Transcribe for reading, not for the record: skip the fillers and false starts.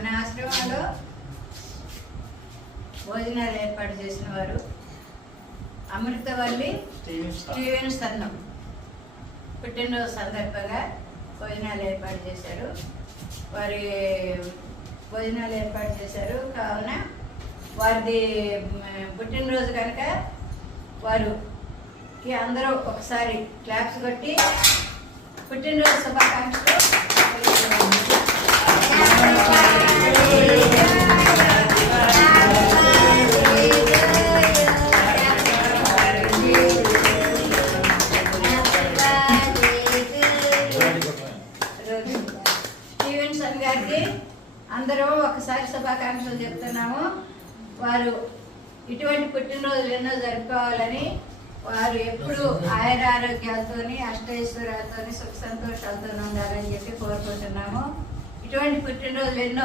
మన ఆశ్రమంలో భోజనాలు ఏర్పాటు చేసిన వారు అమృతవల్లి స్టీవెన్స్ అన్నం పుట్టినరోజు సందర్భంగా భోజనాలు ఏర్పాటు చేశారు. వారి భోజనాలు ఏర్పాటు చేశారు కావున వారిది పుట్టినరోజు కనుక వారికి అందరూ ఒకసారి క్లాప్స్ కొట్టి పుట్టినరోజు శుభాకాంక్షలు. స్టీవెన్సన్ గారికి అందరూ ఒకసారి శుభాకాంక్షలు చెప్తున్నాము. వారు ఇటువంటి పుట్టినరోజులు ఎన్నో జరుపుకోవాలని, వారు ఎప్పుడు ఆయుర ఆరోగ్యాలతోని అష్టైశ్వర్యాలతోని సుఖ సంతోషాలతో ఉండాలని చెప్పి కోరుకుంటున్నాము. ఇటువంటి పుట్టినరోజులు ఎన్నో